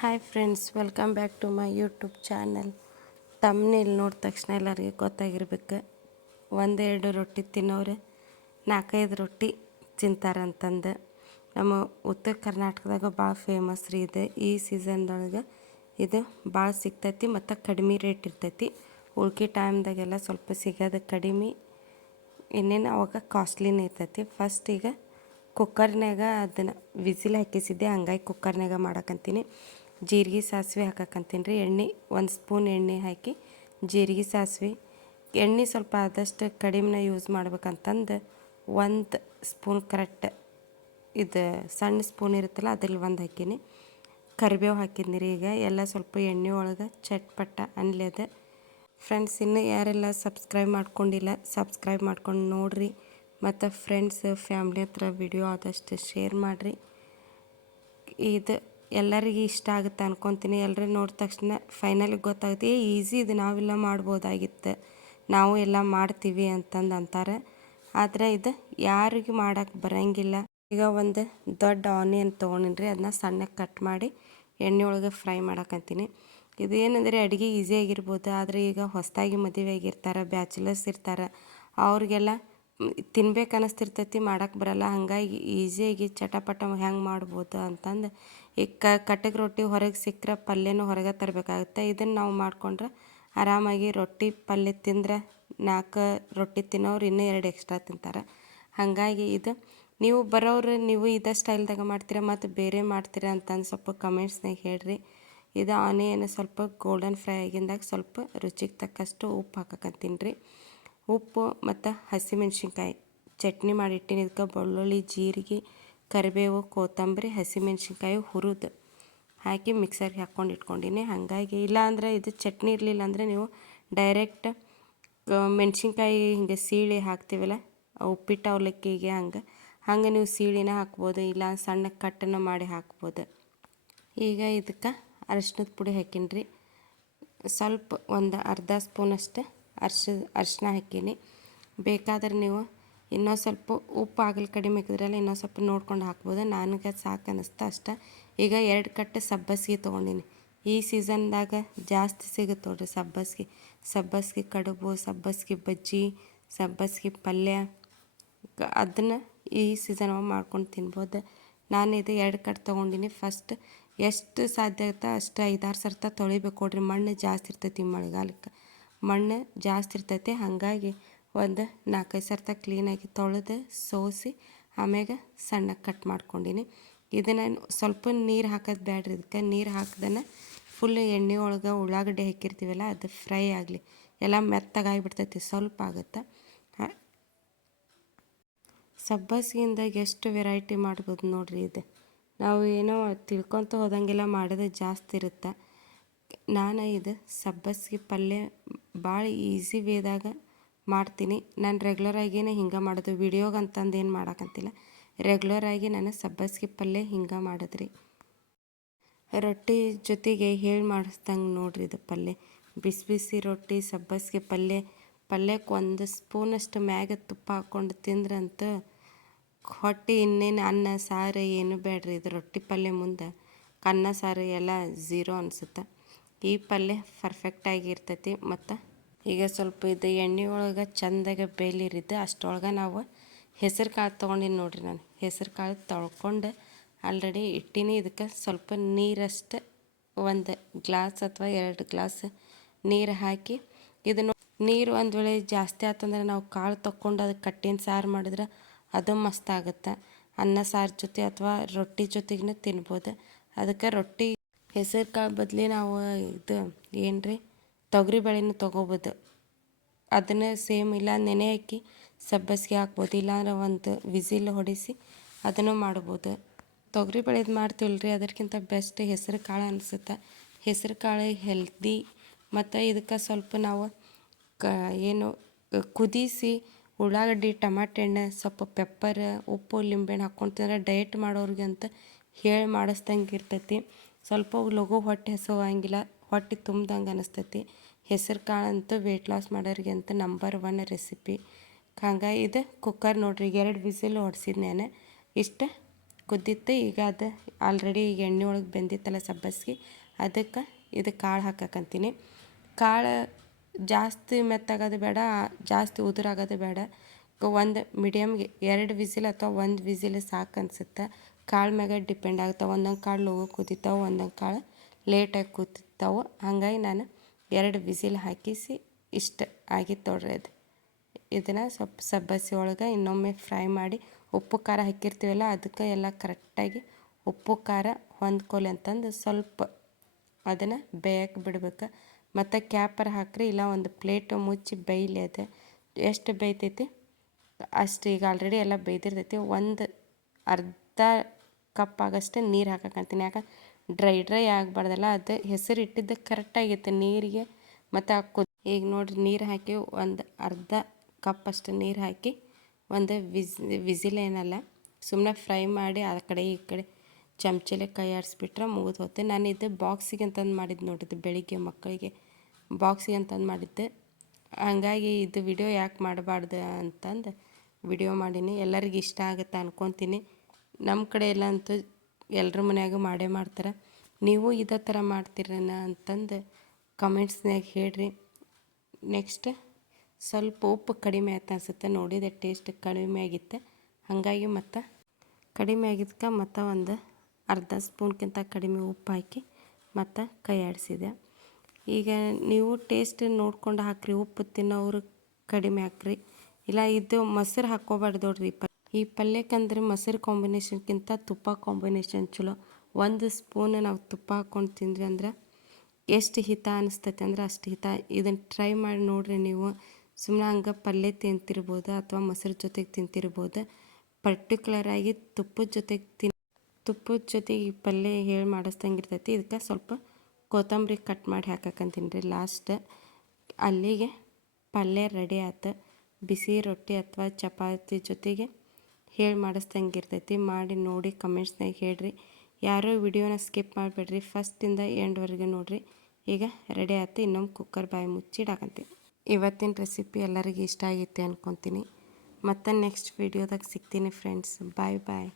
Hi friends, welcome back to my YouTube channel. ತಮ್ಮನೇಲಿ ನೋಡಿದ ತಕ್ಷಣ ಎಲ್ಲರಿಗೆ ಗೊತ್ತಾಗಿರ್ಬೇಕು, ಒಂದೆರಡು ರೊಟ್ಟಿ ತಿನ್ನೋರು 4-5 ರೊಟ್ಟಿ ತಿಂತಾರಂತಂದು. ನಮ್ಮ ಉತ್ತರ ಕರ್ನಾಟಕದಾಗ ಭಾಳ ಫೇಮಸ್ ರೀ ಇದು. ಈ ಸೀಸನ್ದೊಳಗೆ ಇದು ಭಾಳ ಸಿಗ್ತೈತಿ ಮತ್ತು ಕಡಿಮೆ ರೇಟ್ ಇರ್ತೈತಿ. ಉಳ್ಕಿ ಟೈಮ್ದಾಗೆಲ್ಲ ಸ್ವಲ್ಪ ಸಿಗೋದು ಕಡಿಮೆ, ಇನ್ನೇನು ಅವಾಗ ಕಾಸ್ಟ್ಲಿನೇ ಇರ್ತೈತಿ. ಫಸ್ಟ್ ಈಗ ಕುಕ್ಕರ್ನಾಗ ಅದನ್ನು ವಿಸಿಲ್ ಹಾಕಿಸಿದ್ದೆ, ಹಂಗಾಗಿ ಕುಕ್ಕರ್ನಾಗ ಮಾಡಕ್ಕಂತೀನಿ. ಜೀರಿಗೆ ಸಾಸಿವೆ ಹಾಕಕ್ಕಂತೀನಿ ರೀ. ಎಣ್ಣೆ 1 ಸ್ಪೂನ್ ಎಣ್ಣೆ ಹಾಕಿ ಜೀರಿಗೆ ಸಾಸಿವೆ, ಎಣ್ಣೆ ಸ್ವಲ್ಪ ಆದಷ್ಟು ಕಡಿಮೆನ ಯೂಸ್ ಮಾಡ್ಬೇಕಂತಂದು 1 ಸ್ಪೂನ್ ಕರೆಕ್ಟ್ ಇದು ಸಣ್ಣ ಸ್ಪೂನ್ ಇರುತ್ತಲ್ಲ ಅದ್ರಲ್ಲಿ 1 ಹಾಕೀನಿ. ಕರಿಬೇವು ಹಾಕಿದ್ನಿ ರೀ. ಈಗ ಎಲ್ಲ ಸ್ವಲ್ಪ ಎಣ್ಣೆ ಒಳಗೆ ಚಟ್ಪಟ ಅನ್ಲದ. ಫ್ರೆಂಡ್ಸ್, ಇನ್ನೂ ಯಾರೆಲ್ಲ ಸಬ್ಸ್ಕ್ರೈಬ್ ಮಾಡ್ಕೊಂಡಿಲ್ಲ ಸಬ್ಸ್ಕ್ರೈಬ್ ಮಾಡ್ಕೊಂಡು ನೋಡಿರಿ, ಮತ್ತು ಫ್ರೆಂಡ್ಸ್ ಫ್ಯಾಮ್ಲಿ ಹತ್ರ ವಿಡಿಯೋ ಆದಷ್ಟು ಶೇರ್ ಮಾಡಿರಿ. ಇದು ಎಲ್ಲರಿಗೂ ಇಷ್ಟ ಆಗುತ್ತೆ ಅನ್ಕೊತೀನಿ. ಎಲ್ಲರೂ ನೋಡಿದ ತಕ್ಷಣ ಫೈನಲಿಗೆ ಗೊತ್ತಾಗುತ್ತೆ, ಈಸಿ ಇದು, ನಾವೆಲ್ಲ ಮಾಡ್ಬೋದಾಗಿತ್ತು, ನಾವು ಎಲ್ಲ ಮಾಡ್ತೀವಿ ಅಂತಂದು ಅಂತಾರೆ. ಆದರೆ ಇದು ಯಾರಿಗೂ ಮಾಡೋಕ್ಕೆ ಬರೋಂಗಿಲ್ಲ. ಈಗ ಒಂದು ದೊಡ್ಡ ಆನಿಯನ್ ತೊಗೊಂಡಿನಿ ರೀ, ಅದನ್ನ ಸಣ್ಣಗೆ ಕಟ್ ಮಾಡಿ ಎಣ್ಣೆ ಒಳಗೆ ಫ್ರೈ ಮಾಡಕ್ಕಂತೀನಿ. ಇದು ಏನಂದರೆ ಅಡುಗೆ ಈಸಿಯಾಗಿರ್ಬೋದು, ಆದರೆ ಈಗ ಹೊಸದಾಗಿ ಮದುವೆ ಆಗಿರ್ತಾರೆ, ಬ್ಯಾಚುಲರ್ಸ್ ಇರ್ತಾರೆ, ಅವ್ರಿಗೆಲ್ಲ ತಿನ್ಬೇಕು ಅನ್ನಿಸ್ತಿರ್ತೈತಿ, ಮಾಡೋಕ್ಕೆ ಬರಲ್ಲ. ಹಾಗಾಗಿ ಈಸಿಯಾಗಿ ಚಟಪಟ ಹೆಂಗೆ ಮಾಡ್ಬೋದು ಅಂತಂದು ಈಗ ಕಟ್ಟಗೆ ರೊಟ್ಟಿ ಹೊರಗೆ ಸಿಕ್ಕರೆ ಪಲ್ಯನೂ ಹೊರಗೆ ತರಬೇಕಾಗುತ್ತೆ. ಇದನ್ನು ನಾವು ಮಾಡ್ಕೊಂಡ್ರೆ ಆರಾಮಾಗಿ ರೊಟ್ಟಿ ಪಲ್ಯ ತಿಂದ್ರೆ 4 ರೊಟ್ಟಿ ತಿನ್ನೋರು ಇನ್ನೂ 2 ಎಕ್ಸ್ಟ್ರಾ ತಿಂತಾರೆ. ಹಾಗಾಗಿ ಇದು ನೀವು ಬರೋರು ನೀವು ಇದೇ ಸ್ಟೈಲ್ದಾಗ ಮಾಡ್ತೀರಾ ಮತ್ತು ಬೇರೆ ಮಾಡ್ತೀರಾ ಅಂತಂದು ಸ್ವಲ್ಪ ಕಮೆಂಟ್ಸ್ನಾಗ ಹೇಳ್ರಿ. ಇದು ಆನಿಯನ್ ಸ್ವಲ್ಪ ಗೋಲ್ಡನ್ ಫ್ರೈ ಆಗಿಂದಾಗ ಸ್ವಲ್ಪ ರುಚಿಗೆ ತಕ್ಕಷ್ಟು ಉಪ್ಪು ಹಾಕಕ್ಕಂತೀನಿ ರೀ. ಉಪ್ಪು ಮತ್ತು ಹಸಿಮೆಣ್ಸಿನ್ಕಾಯಿ ಚಟ್ನಿ ಮಾಡಿಟ್ಟಿನಿ. ಇದಕ್ಕೆ ಬೆಳ್ಳುಳ್ಳಿ, ಜೀರಿಗೆ, ಕರಿಬೇವು, ಕೊತ್ತಂಬರಿ, ಹಸಿಮೆಣ್ಸಿನ್ಕಾಯಿ ಹುರಿದು ಹಾಕಿ ಮಿಕ್ಸರ್ಗೆ ಹಾಕ್ಕೊಂಡು ಇಟ್ಕೊಂಡಿನಿ. ಹಾಗಾಗಿ ಇಲ್ಲಾಂದರೆ ಇದು ಚಟ್ನಿ ಇರಲಿಲ್ಲ ಅಂದರೆ ನೀವು ಡೈರೆಕ್ಟ್ ಮೆಣ್ಸಿನ್ಕಾಯಿ ಹಿಂಗೆ ಸೀಳಿ ಹಾಕ್ತೀವಲ್ಲ ಉಪ್ಪಿಟ್ಟು ಅವಲಕ್ಕಿಗೆ, ಹಂಗೆ ನೀವು ಸೀಳಿನ ಹಾಕ್ಬೋದು, ಇಲ್ಲ ಸಣ್ಣ ಕಟ್ಟನ್ನು ಮಾಡಿ ಹಾಕ್ಬೋದು. ಈಗ ಇದಕ್ಕೆ ಅರಿಶಿನದ ಪುಡಿ ಹಾಕೀನಿ ರೀ. ಸ್ವಲ್ಪ ಒಂದು ಅರ್ಧ ಸ್ಪೂನಷ್ಟು ಅರಿಶಿನ ಹಾಕೀನಿ. ಬೇಕಾದ್ರೆ ನೀವು ಇನ್ನೊಂದು ಸ್ವಲ್ಪ ಉಪ್ಪು ಆಗಲಿ ಕಡಿಮೆ ಹಾಕಿದ್ರಲ್ಲ ಇನ್ನೊಂದು ಸ್ವಲ್ಪ ನೋಡ್ಕೊಂಡು ಹಾಕ್ಬೋದು. ನನಗೆ ಸಾಕು ಅನ್ನಿಸ್ತಾ ಅಷ್ಟೆ. ಈಗ 2 ಕಟ್ಟು ಸಬ್ಬಸಿಗೆ ತೊಗೊಂಡಿನಿ. ಈ ಸೀಸನ್ದಾಗ ಜಾಸ್ತಿ ಸಿಗುತ್ತೆ ನೋಡ್ರಿ ಸಬ್ಬಸಿಗೆ ಕಡುಬು, ಸಬ್ಬಸಿಗೆ ಬಜ್ಜಿ, ಸಬ್ಬಸಿಗೆ ಪಲ್ಯ, ಅದನ್ನು ಈ ಸೀಸನ್ ಮಾಡ್ಕೊಂಡು ತಿನ್ಬೋದು. ನಾನು ಇದು 2 ಕಟ್ಟು ತೊಗೊಂಡಿನಿ. ಫಸ್ಟ್ ಎಷ್ಟು ಸಾಧ್ಯ ಆಗುತ್ತೆ ಅಷ್ಟು 5-6 ಸರ್ತ ತೊಳಿಬೇಕು ನೋಡ್ರಿ. ಮಣ್ಣು ಜಾಸ್ತಿ ಇರ್ತೈತಿ, ಮಳೆಗಾಲಕ್ಕೆ ಮಣ್ಣು ಜಾಸ್ತಿ ಇರ್ತೈತಿ. ಹಾಗಾಗಿ ಒಂದು 4-5 ಸರ್ತ ಕ್ಲೀನಾಗಿ ತೊಳೆದು ಸೋಸಿ ಆಮ್ಯಾಗ ಸಣ್ಣಗೆ ಕಟ್ ಮಾಡ್ಕೊಂಡಿನಿ. ಇದನ್ನು ಸ್ವಲ್ಪ ನೀರು ಹಾಕೋದು ಬೇಡ್ರಿ. ಇದಕ್ಕೆ ನೀರು ಹಾಕ್ದನ ಫುಲ್ ಎಣ್ಣೆ ಒಳಗೆ ಉಳ್ಳಾಗಡ್ಡಿ ಹಾಕಿರ್ತೀವಲ್ಲ ಅದು ಫ್ರೈ ಆಗಲಿ, ಎಲ್ಲ ಮೆತ್ತಗಾಗಿಬಿಡ್ತೈತಿ, ಸ್ವಲ್ಪ ಆಗುತ್ತೆ. ಸಬ್ಬಸಿಗಿಂದಾಗ ಎಷ್ಟು ವೆರೈಟಿ ಮಾಡ್ಬೋದು ನೋಡ್ರಿ. ಇದು ನಾವು ಏನೋ ತಿಳ್ಕೊತ ಹೋದಂಗೆಲ್ಲ ಮಾಡೋದು ಜಾಸ್ತಿ ಇರುತ್ತೆ. ನಾನು ಇದು ಸಬ್ಬಸಿಗೆ ಪಲ್ಯ ಭಾಳ ಈಸಿ ವೇದಾಗ ಮಾಡ್ತೀನಿ. ನಾನು ರೆಗ್ಯುಲರಾಗಿಯೇ ಹಿಂಗೆ ಮಾಡೋದು, ವಿಡಿಯೋಗಂತಂದು ಏನು ಮಾಡೋಕ್ಕಂತಿಲ್ಲ, ರೆಗ್ಯುಲರಾಗಿ ನಾನು ಸಬ್ಬಸಿಗೆ ಪಲ್ಯ ಹಿಂಗೆ ಮಾಡಿದ್ರಿ. ರೊಟ್ಟಿ ಜೊತೆಗೆ ಹೇಳಿ ಮಾಡಿಸ್ದಂಗೆ ನೋಡ್ರಿ ಇದು ಪಲ್ಯ. ಬಿಸಿ ಬಿಸಿ ರೊಟ್ಟಿ ಸಬ್ಬಸಿಗೆ ಪಲ್ಯಕ್ಕೆ 1 ಸ್ಪೂನಷ್ಟು ಮ್ಯಾಗ ತುಪ್ಪ ಹಾಕ್ಕೊಂಡು ತಿಂದ್ರಂತೂ ಹೊಟ್ಟೆ ಇನ್ನೇನು ಅನ್ನ ಸಾರು ಏನು ಬೇಡ್ರಿ. ಇದು ರೊಟ್ಟಿ ಪಲ್ಯ ಮುಂದೆ ಅನ್ನ ಸಾರು ಎಲ್ಲ ಝೀರೋ ಅನಿಸುತ್ತೆ. ಈ ಪಲ್ಯ ಪರ್ಫೆಕ್ಟಾಗಿರ್ತೈತಿ. ಮತ್ತು ಈಗ ಸ್ವಲ್ಪ ಇದು ಎಣ್ಣೆ ಒಳಗೆ ಚೆಂದಾಗೆ ಬೇಯಲಿರಿದ್ದು ಅಷ್ಟರೊಳಗೆ ನಾವು ಹೆಸರು ಕಾಳು ತೊಗೊಂಡಿನಿ ನೋಡ್ರಿ. ನಾನು ಹೆಸರು ಕಾಳು ತೊಳ್ಕೊಂಡು ಆಲ್ರೆಡಿ ಇಟ್ಟೀನಿ. ಇದಕ್ಕೆ ಸ್ವಲ್ಪ ನೀರಷ್ಟು 1 ಗ್ಲಾಸ್ ಅಥವಾ 2 ಗ್ಲಾಸ್ ನೀರು ಹಾಕಿ ಇದನ್ನು ನೀರು ಒಂದು ವೇಳೆ ಜಾಸ್ತಿ ಆತಂದ್ರೆ ನಾವು ಕಾಳು ತೊಗೊಂಡು ಅದಕ್ಕೆ ಕಟ್ಟಿನ ಸಾರು ಮಾಡಿದ್ರೆ ಅದು ಮಸ್ತ್ ಆಗುತ್ತೆ. ಅನ್ನ ಸಾರು ಜೊತೆ ಅಥವಾ ರೊಟ್ಟಿ ಜೊತೆಗೂ ತಿನ್ಬೋದು. ಅದಕ್ಕೆ ರೊಟ್ಟಿ ಹೆಸರು ಕಾಳು ಬದಲಿ ನಾವು ಇದು ಏನು ರೀ ತೊಗರಿಬೇಳೆನೂ ತೊಗೋಬೋದು. ಅದನ್ನು ಸೇಮ್ ಇಲ್ಲ ನೆನೆ ಹಾಕಿ ಸಬ್ಬಸಿಗೆ ಹಾಕ್ಬೋದು, ಇಲ್ಲಾಂದ್ರೆ 1 ವಿಸಿಲ್ ಹೊಡಿಸಿ ಅದನ್ನು ಮಾಡ್ಬೋದು. ತೊಗರಿಬೇಳೆದು ಮಾಡ್ತೀವಲ್ರಿ ಅದಕ್ಕಿಂತ ಬೆಸ್ಟ್ ಹೆಸರು ಕಾಳು ಅನಿಸುತ್ತೆ. ಹೆಸರು ಕಾಳು ಹೆಲ್ದಿ. ಮತ್ತು ಇದಕ್ಕೆ ಸ್ವಲ್ಪ ನಾವು ಏನು ಕುದಿಸಿ ಉಳ್ಳಾಗಡ್ಡಿ, ಟಮಾಟೆ ಹಣ್ಣು, ಸ್ವಲ್ಪ ಪೆಪ್ಪರ್, ಉಪ್ಪು, ಲಿಂಬೆಹಣ್ಣು ಹಾಕ್ಕೊಂಡು ತಿಂದರೆ ಡಯಟ್ ಮಾಡೋರಿಗೆ ಅಂತ ಹೇಳಿ ಮಾಡಿಸ್ದಂಗೆ ಇರ್ತೈತಿ. ಸ್ವಲ್ಪ ಲಘು ಹೊಟ್ಟೆ ಹಸಿವಾಗಂಗಿಲ್ಲ, ಹೊಟ್ಟೆ ತುಂಬ್ದಂಗೆ ಅನಿಸ್ತೈತಿ. ಹೆಸರು ಕಾಳು ಅಂತೂ ವೆಯ್ಟ್ ಲಾಸ್ ಮಾಡೋರಿಗೆ ಅಂತ ನಂಬರ್ 1 ರೆಸಿಪಿ. ಹಂಗಾಗಿ ಇದು ಕುಕ್ಕರ್ ನೋಡ್ರಿ 2 ವಿಸಿಲ್ ಹೊಡ್ಸಿದ್ದು ನಾನು. ಇಷ್ಟು ಕುದ್ದಿತ್ತು. ಈಗ ಅದು ಆಲ್ರೆಡಿ ಈಗ ಎಣ್ಣೆ ಒಳಗೆ ಬೆಂದಿತ್ತಲ್ಲ ಸಬ್ಬಸ್ಗೆ, ಅದಕ್ಕೆ ಇದು ಕಾಳು ಹಾಕಕ್ಕಂತೀನಿ. ಕಾಳು ಜಾಸ್ತಿ ಮೆತ್ತಾಗೋದು ಬೇಡ, ಜಾಸ್ತಿ ಉದುರಾಗೋದು ಬೇಡ. ಒಂದು ಮೀಡಿಯಮ್ಗೆ 2 ವಿಸಿಲ್ ಅಥವಾ 1 ವಿಸಿಲ್ ಸಾಕು ಅನ್ಸುತ್ತೆ. ಕಾಳು ಮ್ಯಾಗ ಡಿಪೆಂಡ್ ಆಗುತ್ತೆ. ಒಂದೊಂದು ಕಾಳು ಲಘು ಕೂತಿರ್ತಾವೆ, ಒಂದೊಂದು ಕಾಳು ಲೇಟಾಗಿ ಕೂತಿರ್ತಾವೆ. ಹಾಗಾಗಿ ನಾನು 2 ವಿಸಿಲ್ ಹಾಕಿಸಿ ಇಷ್ಟ ಆಗಿತ್ತು ನೋಡ್ರಿ. ಅದು ಇದನ್ನು ಸ್ವಲ್ಪ ಸಬ್ಬಸಿ ಒಳಗೆ ಇನ್ನೊಮ್ಮೆ ಫ್ರೈ ಮಾಡಿ ಉಪ್ಪು ಖಾರ ಹಾಕಿರ್ತೀವಲ್ಲ, ಅದಕ್ಕೆ ಎಲ್ಲ ಕರೆಕ್ಟಾಗಿ ಉಪ್ಪು ಖಾರ ಹೊಂದ್ಕೊಲಿ ಅಂತಂದು ಸ್ವಲ್ಪ ಅದನ್ನು ಬೇಯಕ್ಕೆ ಬಿಡ್ಬೇಕು. ಮತ್ತು ಕ್ಯಾಪರ್ ಹಾಕ್ರಿ, ಇಲ್ಲ ಒಂದು ಪ್ಲೇಟು ಮುಚ್ಚಿ ಬೇಯಲಿ. ಅದು ಎಷ್ಟು ಬೇಯ್ತೈತಿ ಅಷ್ಟು. ಈಗ ಆಲ್ರೆಡಿ ಎಲ್ಲ ಬೇಯ್ದಿರ್ತೈತಿ. ಒಂದು ಅರ್ಧ ಕಪ್ ಆಗಷ್ಟೇ ನೀರು ಹಾಕಕ್ಕಂತೀನಿ. ಯಾಕಂದ್ರೆ ಡ್ರೈ ಆಗಬಾರ್ದಲ್ಲ. ಅದು ಹೆಸರು ಇಟ್ಟಿದ್ದು ಕರೆಕ್ಟಾಗಿತ್ತು ನೀರಿಗೆ. ಮತ್ತು ಈಗ ನೋಡಿರಿ, ನೀರು ಹಾಕಿ ಒಂದು ಅರ್ಧ ಕಪ್ ಅಷ್ಟು ನೀರು ಹಾಕಿ ಒಂದು ವಿಸಿಲ್ ಏನಲ್ಲ, ಸುಮ್ಮನೆ ಫ್ರೈ ಮಾಡಿ ಆ ಕಡೆ ಈ ಕಡೆ ಚಮಚಲೆ ಕೈ ಆಡಿಸ್ಬಿಟ್ರೆ ಮುಗಿದು ಹೋಗುತ್ತೆ. ನಾನು ಇದು ಬಾಕ್ಸಿಗೆ ಅಂತಂದು ಮಾಡಿದ್ದು ನೋಡಿದ್ದು, ಬೆಳಿಗ್ಗೆ ಮಕ್ಕಳಿಗೆ ಬಾಕ್ಸಿಗೆ ಅಂತಂದು ಮಾಡಿದ್ದೆ. ಹಾಗಾಗಿ ಇದು ವಿಡಿಯೋ ಯಾಕೆ ಮಾಡಬಾರ್ದು ಅಂತಂದು ವಿಡಿಯೋ ಮಾಡೀನಿ. ಎಲ್ಲರಿಗೂ ಇಷ್ಟ ಆಗುತ್ತೆ ಅನ್ಕೊತೀನಿ. ನಮ್ಮ ಕಡೆ ಎಲ್ಲ ಅಂತೂ ಎಲ್ಲರ ಮನ್ಯಾಗ ಮಾಡೇ ಮಾಡ್ತಾರೆ. ನೀವು ಇದೇ ಥರ ಮಾಡ್ತೀರನ ಅಂತಂದು ಕಮೆಂಟ್ಸ್ನಾಗ ಹೇಳ್ರಿ. ನೆಕ್ಸ್ಟ್ ಸ್ವಲ್ಪ ಉಪ್ಪು ಕಡಿಮೆ ಆಯ್ತು ಅನಿಸುತ್ತೆ. ನೋಡಿದೆ ಟೇಸ್ಟ್ ಕಡಿಮೆ ಆಗಿತ್ತು. ಹಾಗಾಗಿ ಮತ್ತು ಕಡಿಮೆ ಆಗಿದ್ದಕ್ಕೆ ಮತ್ತು ಒಂದು ಅರ್ಧ ಸ್ಪೂನ್ಗಿಂತ ಕಡಿಮೆ ಉಪ್ಪು ಹಾಕಿ ಮತ್ತು ಕೈ ಆಡಿಸಿದೆ. ಈಗ ನೀವು ಟೇಸ್ಟ್ ನೋಡ್ಕೊಂಡು ಹಾಕಿರಿ. ಉಪ್ಪು ತಿನ್ನೋರು ಕಡಿಮೆ ಹಾಕ್ರಿ, ಇಲ್ಲ ಇದು ಮೊಸರು ಹಾಕ್ಕೋಬಾರ್ದು ನೋಡ್ರಿ. ಈ ಪಲ್ಯಕ್ಕಂದ್ರೆ ಮೊಸರು ಕಾಂಬಿನೇಷನ್ಗಿಂತ ತುಪ್ಪ ಕಾಂಬಿನೇಷನ್ ಚಲೋ. 1 ಸ್ಪೂನ್ ನಾವು ತುಪ್ಪ ಹಾಕ್ಕೊಂಡು ತಿಂದ್ವಿ ಅಂದ್ರೆ ಎಷ್ಟು ಹಿತ ಅನಿಸ್ತೈತೆ ಅಂದ್ರೆ ಅಷ್ಟು ಹಿತ. ಇದನ್ನು ಟ್ರೈ ಮಾಡಿ ನೋಡಿರಿ ನೀವು. ಸುಮ್ಮನೆ ಹಂಗೆ ಪಲ್ಯ ತಿಂತಿರ್ಬೋದು ಅಥವಾ ಮೊಸರು ಜೊತೆಗೆ ತಿಂತಿರ್ಬೋದು. ಪರ್ಟಿಕ್ಯುಲರಾಗಿ ತುಪ್ಪದ ಜೊತೆಗೆ ಈ ಪಲ್ಯ ಹೇಳಿ ಮಾಡಿಸ್ದಂಗೆ ಇರ್ತೈತಿ. ಇದಕ್ಕೆ ಸ್ವಲ್ಪ ಕೊತ್ತಂಬರಿ ಕಟ್ ಮಾಡಿ ಹಾಕಕ್ಕಂತೀನಿ ರೀ ಲಾಸ್ಟ್. ಅಲ್ಲಿಗೆ ಪಲ್ಯ ರೆಡಿ ಆಯ್ತು. ಬಿಸಿ ರೊಟ್ಟಿ ಅಥವಾ ಚಪಾತಿ ಜೊತೆಗೆ ಹೇಳಿ ಮಾಡಿಸ್ದಂಗೆ ಇರ್ತೈತಿ. ಮಾಡಿ ನೋಡಿ ಕಮೆಂಟ್ಸ್ನಾಗ ಹೇಳ್ರಿ. ಯಾರೋ ವಿಡಿಯೋನ ಸ್ಕಿಪ್ ಮಾಡಿಬಿಡ್ರಿ, ಫಸ್ಟಿಂದ ಎಂಡ್ವರೆಗೆ ನೋಡಿರಿ. ಈಗ ರೆಡಿ ಆಯ್ತು. ಇನ್ನೊಂದು ಕುಕ್ಕರ್ ಬಾಯಿ ಮುಚ್ಚಿಡಾಕಂತೀನಿ. ಇವತ್ತಿನ ರೆಸಿಪಿ ಎಲ್ಲರಿಗೂ ಇಷ್ಟ ಆಗೈತೆ ಅನ್ಕೊತೀನಿ. ಮತ್ತು ನೆಕ್ಸ್ಟ್ ವಿಡಿಯೋದಾಗ ಸಿಗ್ತೀನಿ ಫ್ರೆಂಡ್ಸ್. ಬಾಯ್ ಬಾಯ್.